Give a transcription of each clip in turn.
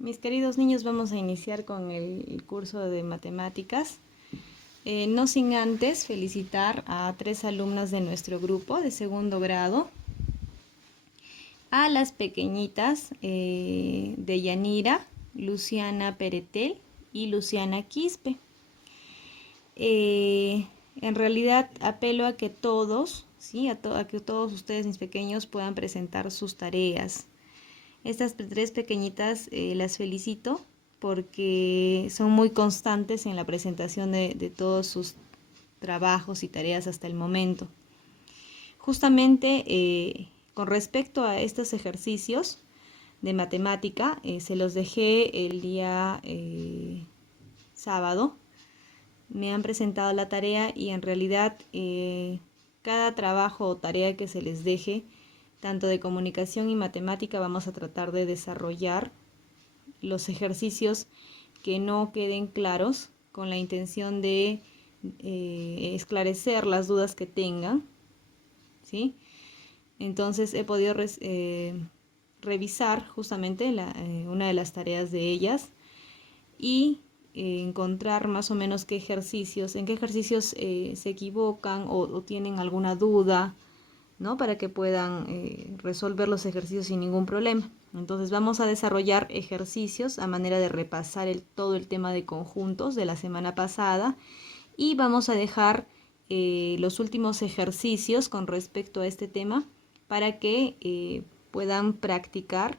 Mis queridos niños, vamos a iniciar con el curso de matemáticas. No sin antes felicitar a 3 alumnas de nuestro grupo de segundo grado, a las pequeñitas de Yanira, Luciana Peretel y Luciana Quispe. En realidad apelo a que todos, ¿sí? a que todos ustedes, mis pequeños, puedan presentar sus tareas. Estas 3 pequeñitas las felicito porque son muy constantes en la presentación de todos sus trabajos y tareas hasta el momento. Justamente con respecto a estos ejercicios de matemática, se los dejé el día sábado. Me han presentado la tarea y en realidad cada trabajo o tarea que se les deje, tanto de comunicación y matemática, vamos a tratar de desarrollar los ejercicios que no queden claros con la intención de esclarecer las dudas que tengan, ¿sí? Entonces he podido revisar justamente una de las tareas de ellas y encontrar más o menos en qué ejercicios se equivocan o tienen alguna duda, ¿no? Para que puedan resolver los ejercicios sin ningún problema. Entonces vamos a desarrollar ejercicios a manera de repasar todo el tema de conjuntos de la semana pasada y vamos a dejar los últimos ejercicios con respecto a este tema para que puedan practicar.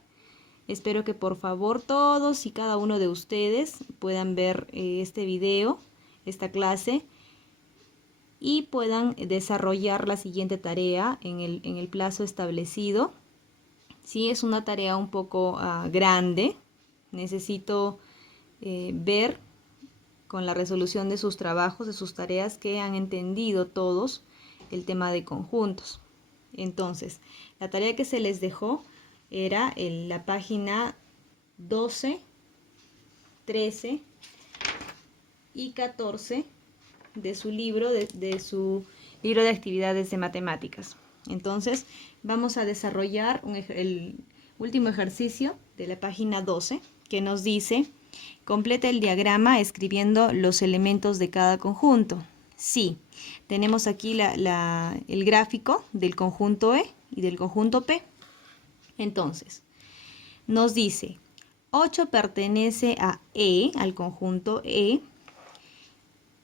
Espero que por favor todos y cada uno de ustedes puedan ver este video, esta clase, y puedan desarrollar la siguiente tarea en el plazo establecido. Sí, es una tarea un poco grande. Necesito ver con la resolución de sus trabajos, de sus tareas, que han entendido todos el tema de conjuntos. Entonces, la tarea que se les dejó era en la página 12, 13 y 14 de su libro, de su libro de actividades de matemáticas. Entonces, vamos a desarrollar el último ejercicio de la página 12, que nos dice: completa el diagrama escribiendo los elementos de cada conjunto. Sí, tenemos aquí el gráfico del conjunto E y del conjunto P. Entonces, nos dice 8 pertenece a E, al conjunto E,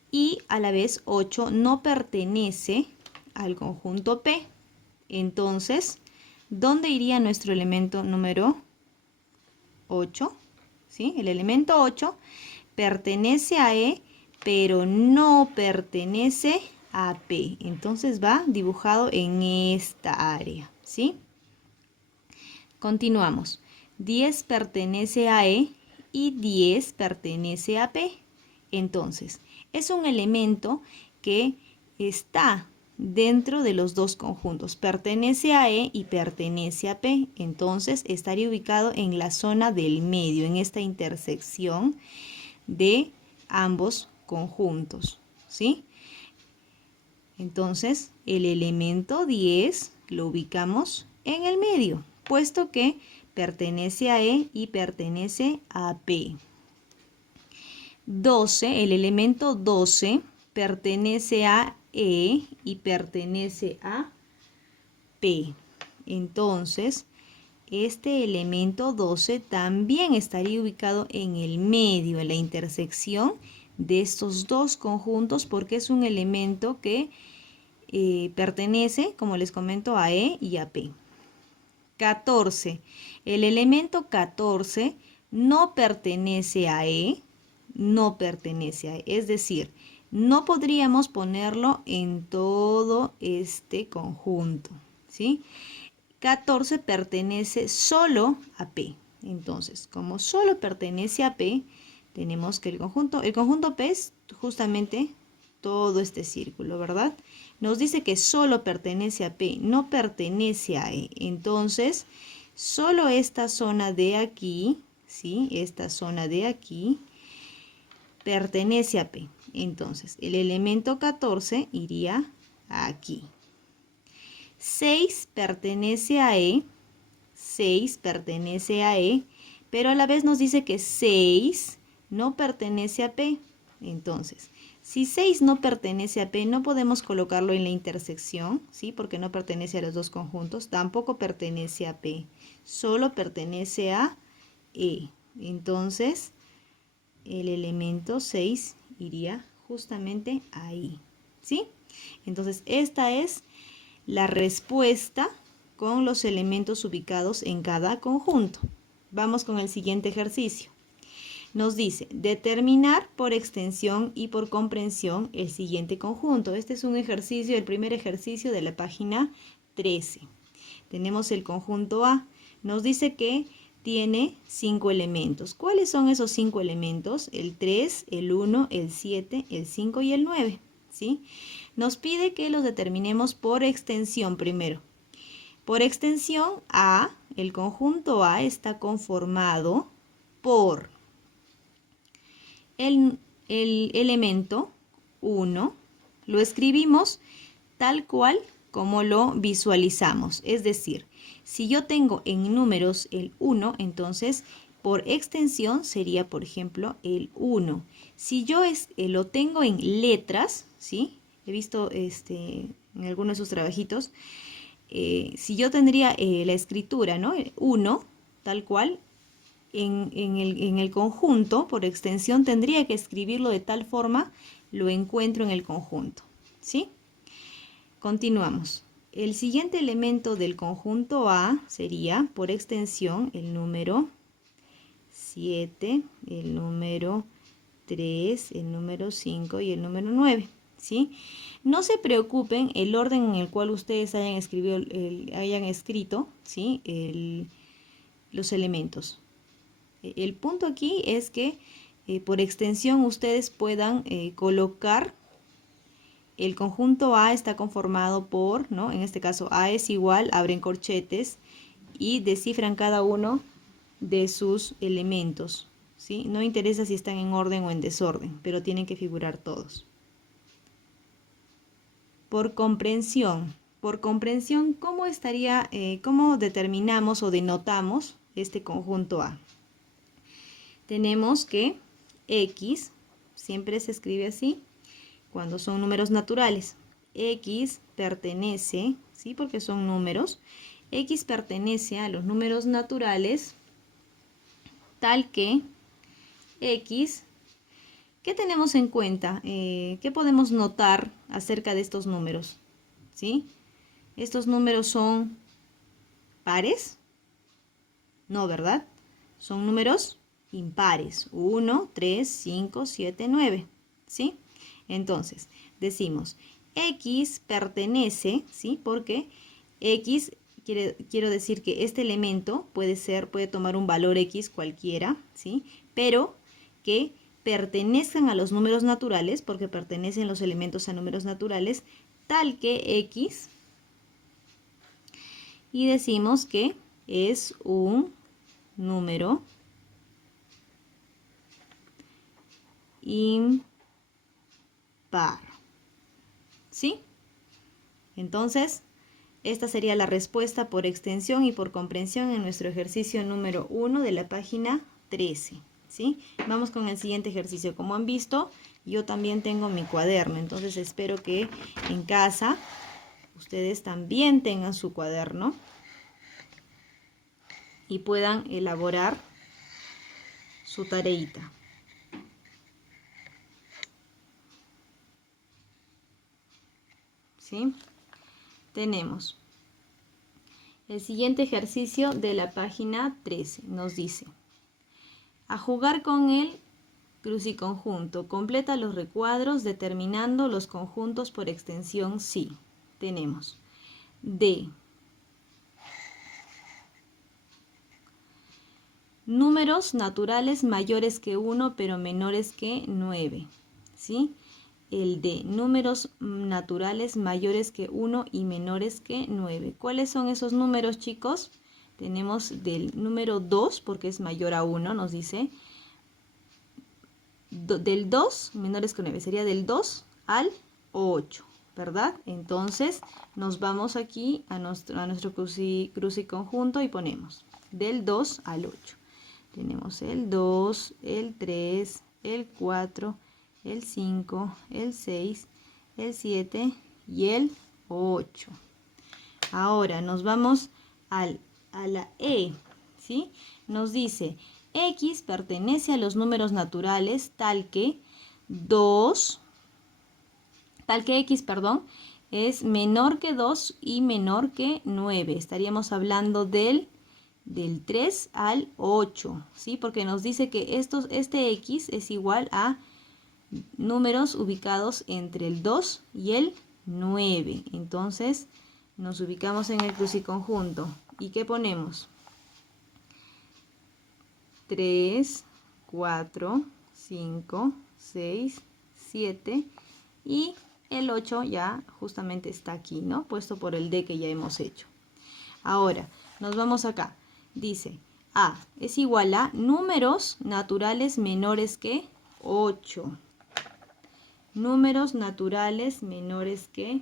y a la vez 8 no pertenece al conjunto P. Entonces, ¿dónde iría nuestro elemento número 8? ¿Sí? El elemento 8 pertenece a E, pero no pertenece a P. Entonces va dibujado en esta área, ¿sí? Continuamos. 10 pertenece a E y 10 pertenece a P. Entonces, es un elemento que está dentro de los dos conjuntos. Pertenece a E y pertenece a P. Entonces, estaría ubicado en la zona del medio, en esta intersección de ambos conjuntos, ¿sí? Entonces, el elemento 10 lo ubicamos en el medio, puesto que pertenece a E y pertenece a P. 12, el elemento 12 pertenece a E y pertenece a P. Entonces, este elemento 12 también estaría ubicado en el medio, en la intersección de estos dos conjuntos, porque es un elemento que pertenece, como les comento, a E y a P. 14. El elemento 14 no pertenece a E, no pertenece a E, es decir, no podríamos ponerlo en todo este conjunto, ¿sí? 14 pertenece solo a P. Entonces, como solo pertenece a P, tenemos que el conjunto P es justamente todo este círculo, ¿verdad? Nos dice que solo pertenece a P, no pertenece a E. Entonces, solo esta zona de aquí, ¿sí? Esta zona de aquí pertenece a P. Entonces, el elemento 14 iría aquí. 6 pertenece a E, 6 pertenece a E, pero a la vez nos dice que 6 no pertenece a P. Entonces, si 6 no pertenece a P, no podemos colocarlo en la intersección, ¿sí? Porque no pertenece a los dos conjuntos. Tampoco pertenece a P, solo pertenece a E. Entonces, el elemento 6 iría justamente ahí, ¿sí? Entonces, esta es la respuesta con los elementos ubicados en cada conjunto. Vamos con el siguiente ejercicio. Nos dice determinar por extensión y por comprensión el siguiente conjunto. Este es un ejercicio, el primer ejercicio de la página 13. Tenemos el conjunto A. Nos dice que tiene 5 elementos. ¿Cuáles son esos 5 elementos? El 3, el 1, el 7, el 5 y el 9. ¿Sí? Nos pide que los determinemos por extensión primero. Por extensión A, el conjunto A está conformado por el elemento 1, lo escribimos tal cual como lo visualizamos. Es decir, si yo tengo en números el 1, entonces por extensión sería, por ejemplo, el 1. Si yo lo tengo en letras, ¿sí? He visto en algunos de sus trabajitos, si yo tendría la escritura, ¿no? 1, tal cual, en el conjunto, por extensión, tendría que escribirlo de tal forma, lo encuentro en el conjunto, ¿sí? Continuamos. El siguiente elemento del conjunto A sería, por extensión, el número 7, el número 3, el número 5 y el número 9, ¿sí? No se preocupen el orden en el cual ustedes hayan escrito, ¿sí? Los elementos. El punto aquí es que por extensión ustedes puedan colocar el conjunto A está conformado por, ¿no? En este caso A es igual, abren corchetes y descifran cada uno de sus elementos, ¿sí? No interesa si están en orden o en desorden, pero tienen que figurar todos. Por comprensión, ¿cómo determinamos o denotamos este conjunto A? Tenemos que X siempre se escribe así cuando son números naturales. X pertenece, ¿sí? Porque son números. X pertenece a los números naturales tal que X, ¿qué tenemos en cuenta? ¿Qué podemos notar acerca de estos números? ¿Sí? ¿Estos números son pares? No, ¿verdad? Son números impares. 1, 3, 5, 7, 9. ¿Sí? Entonces, decimos, X pertenece, ¿sí? Porque X quiero decir que este elemento puede tomar un valor X cualquiera, ¿sí? Pero que pertenezcan a los números naturales, porque pertenecen los elementos a números naturales, tal que X, y decimos que es un número impar, ¿sí? Entonces, esta sería la respuesta por extensión y por comprensión en nuestro ejercicio número 1 de la página 13, ¿sí? Vamos con el siguiente ejercicio. Como han visto, yo también tengo mi cuaderno, entonces espero que en casa ustedes también tengan su cuaderno y puedan elaborar su tareita. ¿Sí? Tenemos el siguiente ejercicio de la página 13. Nos dice, a jugar con el cruciconjunto, completa los recuadros determinando los conjuntos por extensión sí. Tenemos D. Números naturales mayores que 1 pero menores que 9. ¿Sí? El D. Números naturales mayores que 1 y menores que 9. ¿Cuáles son esos números, chicos? Tenemos del número 2, porque es mayor a 1, nos dice. Del 2, menores que 9. Sería del 2 al 8, ¿verdad? Entonces, nos vamos aquí a nuestro cruciconjunto y ponemos del 2 al 8. Tenemos el 2, el 3, el 4, el 5, el 6, el 7 y el 8. Ahora nos vamos a la E, ¿sí? Nos dice, X pertenece a los números naturales tal que X, es menor que 2 y menor que 9. Estaríamos hablando del 3 al 8, ¿sí? Porque nos dice que este X es igual a números ubicados entre el 2 y el 9. Entonces, nos ubicamos en el cruciconjunto. ¿Y qué ponemos? 3, 4, 5, 6, 7 y el 8 ya justamente está aquí, ¿no? Puesto por el D que ya hemos hecho. Ahora, nos vamos acá. Dice, A es igual a números naturales menores que 8. Números naturales menores que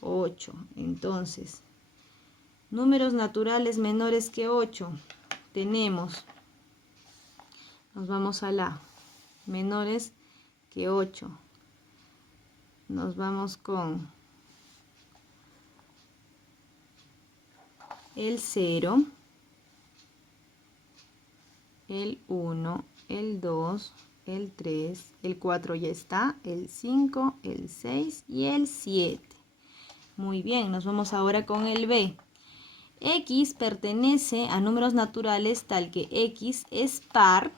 8. Entonces, números naturales menores que 8. Tenemos, nos vamos a la menores que 8. Nos vamos con el 0, el 1, el 2, el 3, el 4 ya está, el 5, el 6 y el 7. Muy bien, nos vamos ahora con el B. X pertenece a números naturales tal que X es par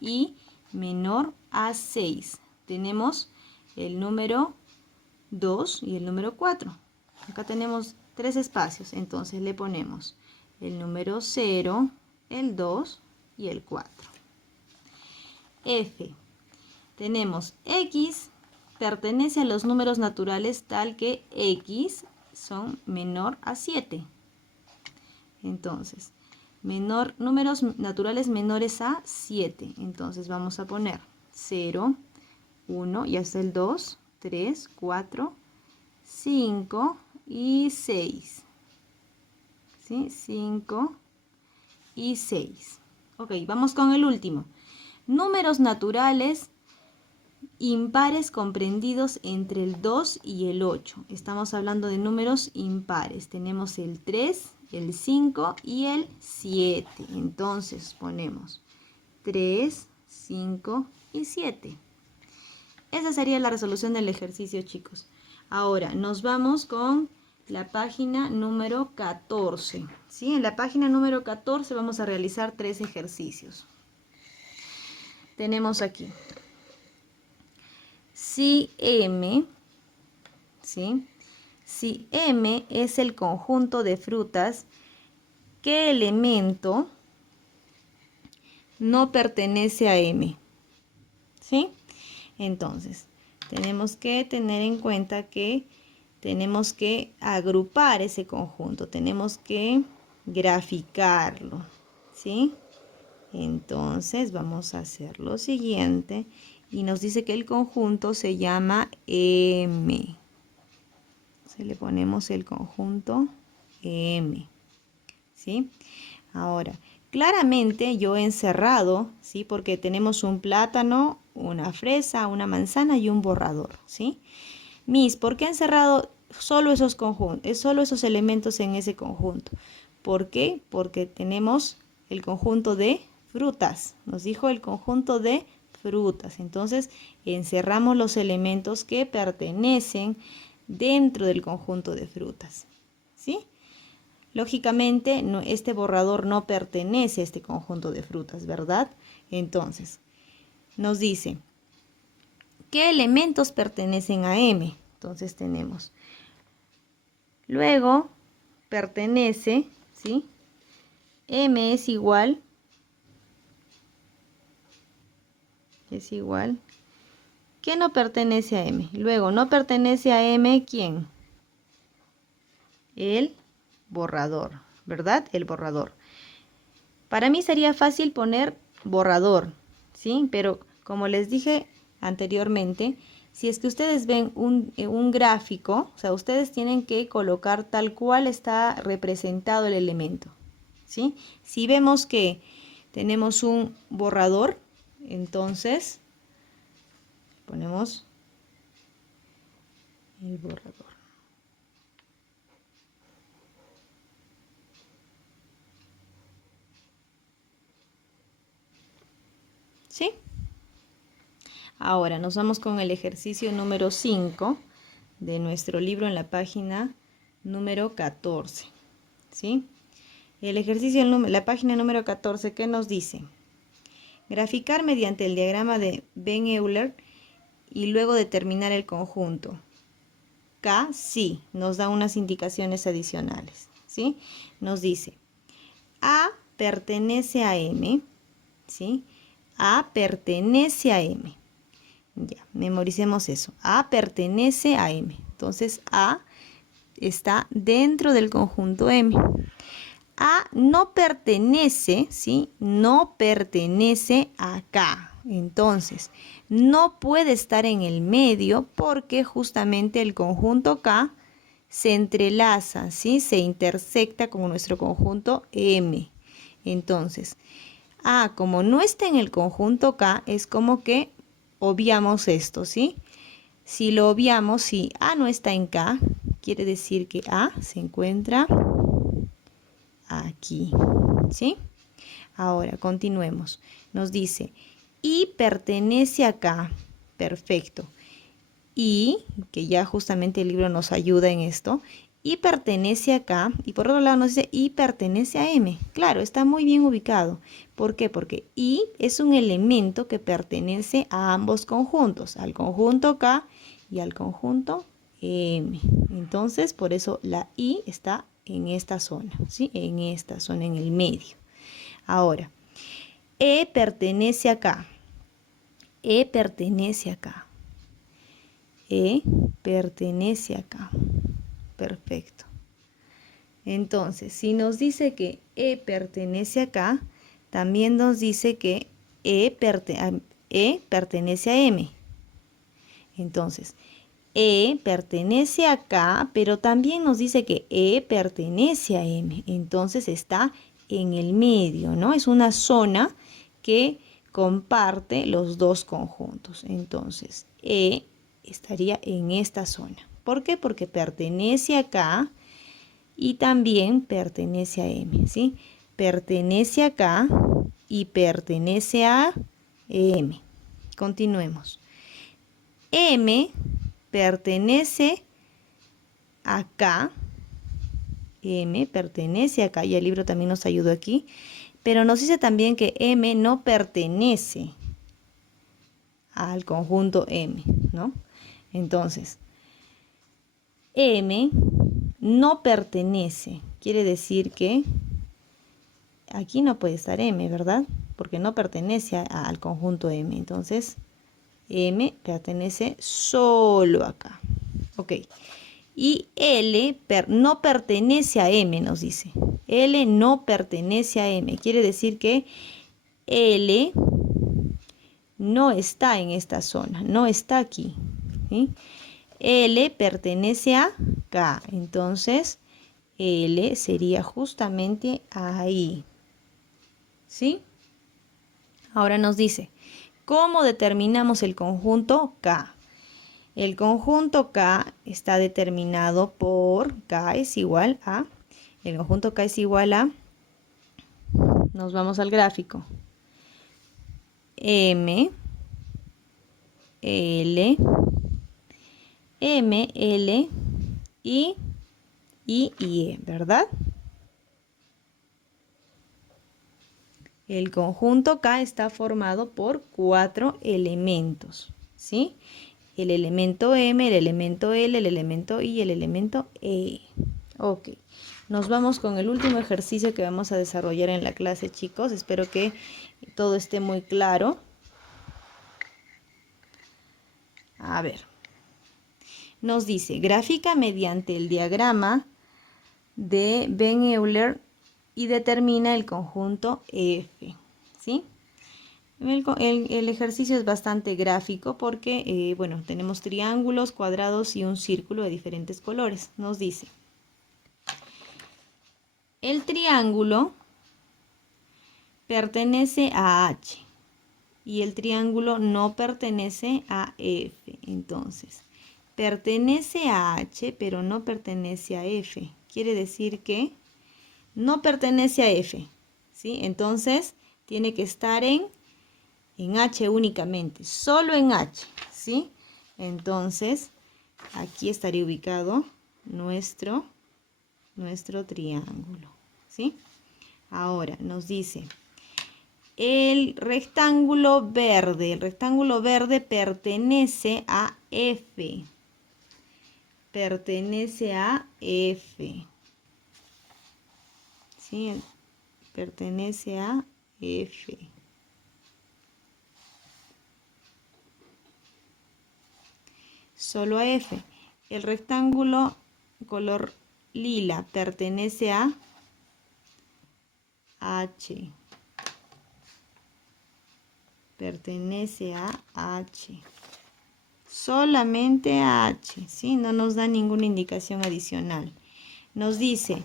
y menor a 6. Tenemos el número 2 y el número 4. Acá tenemos 3 espacios, entonces le ponemos el número 0, el 2 y el 4. F. Tenemos X pertenece a los números naturales tal que X son menor a 7. Entonces, números naturales menores a 7. Entonces vamos a poner 0, 1, y hasta el 2, 3, 4, 5 y 6. ¿Sí? 5 y 6. Ok, vamos con el último. Números naturales impares comprendidos entre el 2 y el 8. Estamos hablando de números impares. Tenemos el 3, el 5 y el 7. Entonces ponemos 3, 5 y 7. Esa sería la resolución del ejercicio, chicos. Ahora nos vamos con la página número 14. ¿Sí? En la página número 14 vamos a realizar 3 ejercicios. Tenemos aquí. Si M, ¿sí? Si M es el conjunto de frutas, ¿qué elemento no pertenece a M? ¿Sí? Entonces, tenemos que tener en cuenta que tenemos que agrupar ese conjunto, tenemos que graficarlo, ¿sí? Entonces, vamos a hacer lo siguiente y nos dice que el conjunto se llama M. Se le ponemos el conjunto M, ¿sí? Ahora, claramente yo he encerrado, ¿sí? Porque tenemos un plátano, una fresa, una manzana y un borrador, ¿sí? ¿Por qué he encerrado solo esos elementos en ese conjunto? ¿Por qué? Porque tenemos el conjunto de frutas. Nos dijo el conjunto de frutas. Entonces, encerramos los elementos que pertenecen dentro del conjunto de frutas, ¿sí? Lógicamente, este borrador no pertenece a este conjunto de frutas, ¿verdad? Entonces, nos dice, ¿qué elementos pertenecen a M? Entonces tenemos, luego, pertenece, ¿sí? M es igual, ¿qué no pertenece a M? Luego, no pertenece a M, ¿quién? El borrador, ¿verdad? El borrador. Para mí sería fácil poner borrador, ¿sí? Pero como les dije anteriormente, si es que ustedes ven un gráfico, o sea, ustedes tienen que colocar tal cual está representado el elemento, ¿sí? Si vemos que tenemos un borrador, entonces ponemos el borrador. ¿Sí? Ahora nos vamos con el ejercicio número 5 de nuestro libro en la página número 14. ¿Sí? El ejercicio, la página número 14, ¿qué nos dice? Graficar mediante el diagrama de Ben-Euler y luego determinar el conjunto. K, sí, nos da unas indicaciones adicionales. ¿Sí? Nos dice, A pertenece a M, ¿sí? A pertenece a M. Ya, memoricemos eso. A pertenece a M. Entonces, A está dentro del conjunto M. A no pertenece, ¿sí? No pertenece a K. Entonces, no puede estar en el medio porque justamente el conjunto K se entrelaza, ¿sí? Se intersecta con nuestro conjunto M. Entonces, A, como no está en el conjunto K, es como que obviamos esto, ¿sí? Si lo obviamos, si A no está en K, quiere decir que A se encuentra aquí, ¿sí? Ahora, continuemos. Nos dice, I pertenece a K. Perfecto. I, que ya justamente el libro nos ayuda en esto, I pertenece a K, y por otro lado nos dice I pertenece a M. Claro, está muy bien ubicado. ¿Por qué? Porque I es un elemento que pertenece a ambos conjuntos, al conjunto K y al conjunto M. Entonces, por eso la I está en esta zona, ¿sí? En esta zona, en el medio. Ahora, E pertenece a K. E pertenece a K. E pertenece acá. Perfecto. Entonces, si nos dice que E pertenece acá, también nos dice que E pertenece a M. Entonces, E pertenece acá, pero también nos dice que E pertenece a M. Entonces está en el medio, ¿no? Es una zona que comparte los dos conjuntos. Entonces, E estaría en esta zona. ¿Por qué? Porque pertenece acá y también pertenece a M, ¿sí? Pertenece acá y pertenece a M. Continuemos. M pertenece acá. M pertenece acá, y el libro también nos ayudó aquí, pero nos dice también que M no pertenece al conjunto M, ¿no? Entonces, M no pertenece, quiere decir que aquí no puede estar M, ¿verdad? Porque no pertenece al conjunto M. Entonces, M pertenece solo acá. Ok. Y L no pertenece a M, nos dice. L no pertenece a M. Quiere decir que L no está en esta zona, no está aquí, ¿sí? L pertenece a K, entonces L sería justamente ahí, ¿sí? Ahora nos dice, ¿cómo determinamos el conjunto K? El conjunto K está determinado por K es igual a, el conjunto K es igual a, nos vamos al gráfico, M, L, M, L y E, ¿verdad? El conjunto K está formado por 4 elementos, ¿sí? El elemento M, el elemento L, el elemento I y el elemento E. Ok, nos vamos con el último ejercicio que vamos a desarrollar en la clase, chicos. Espero que todo esté muy claro. A ver, nos dice, grafica mediante el diagrama de Ben-Euler y determina el conjunto F, ¿sí? El ejercicio es bastante gráfico porque, bueno, tenemos triángulos, cuadrados y un círculo de diferentes colores. Nos dice, el triángulo pertenece a H y el triángulo no pertenece a F. Entonces, pertenece a H, pero no pertenece a F. Quiere decir que no pertenece a F, ¿sí? Entonces, tiene que estar en H únicamente, solo en H, ¿sí? Entonces, aquí estaría ubicado nuestro triángulo, ¿sí? Ahora nos dice el rectángulo verde pertenece a F. Pertenece a F. ¿Sí? Pertenece a F. Solo a F. El rectángulo color lila pertenece a H. Pertenece a H. Solamente a H, ¿sí? No nos da ninguna indicación adicional. Nos dice,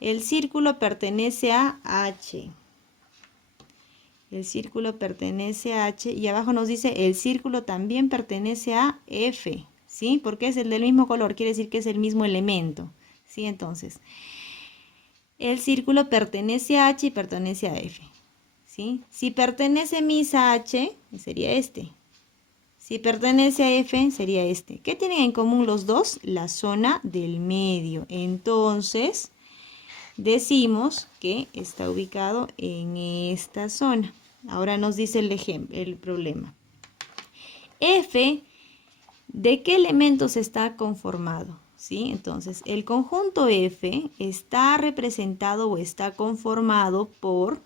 el círculo pertenece a H. El círculo pertenece a H y abajo nos dice, el círculo también pertenece a F, ¿sí? Porque es el del mismo color, quiere decir que es el mismo elemento, ¿sí? Entonces, el círculo pertenece a H y pertenece a F, ¿sí? Si pertenece mis a H, sería este. Si pertenece a F, sería este. ¿Qué tienen en común los dos? La zona del medio. Entonces, decimos que está ubicado en esta zona. Ahora nos dice el problema. F, ¿de qué elementos está conformado? ¿Sí? Entonces, el conjunto F está representado o está conformado por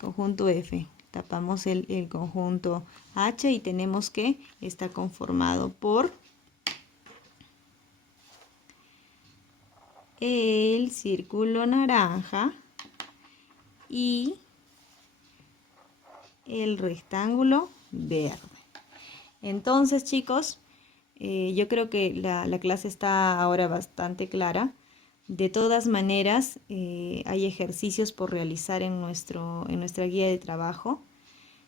conjunto F. Tapamos el conjunto H y tenemos que está conformado por el círculo naranja y el rectángulo verde. Entonces, chicos, yo creo que la clase está ahora bastante clara. De todas maneras, hay ejercicios por realizar en nuestra guía de trabajo.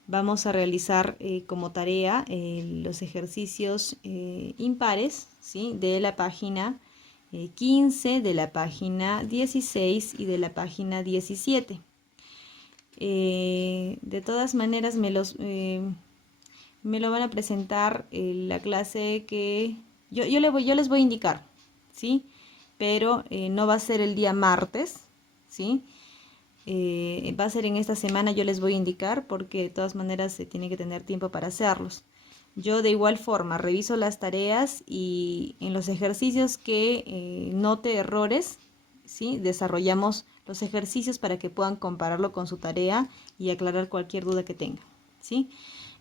Vamos a realizar como tarea los ejercicios impares, ¿sí? De la página 15, de la página 16 y de la página 17. De todas maneras, me lo van a presentar la clase que yo les voy a indicar, ¿sí? Pero no va a ser el día martes, ¿sí? Va a ser en esta semana, yo les voy a indicar porque de todas maneras se tiene que tener tiempo para hacerlos. Yo de igual forma reviso las tareas y en los ejercicios que note errores, ¿sí? Desarrollamos los ejercicios para que puedan compararlo con su tarea y aclarar cualquier duda que tengan, ¿sí?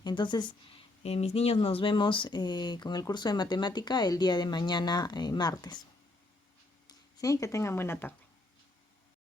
Entonces, mis niños, nos vemos con el curso de matemática el día de mañana, martes. ¿Sí? Que tengan buena tarde.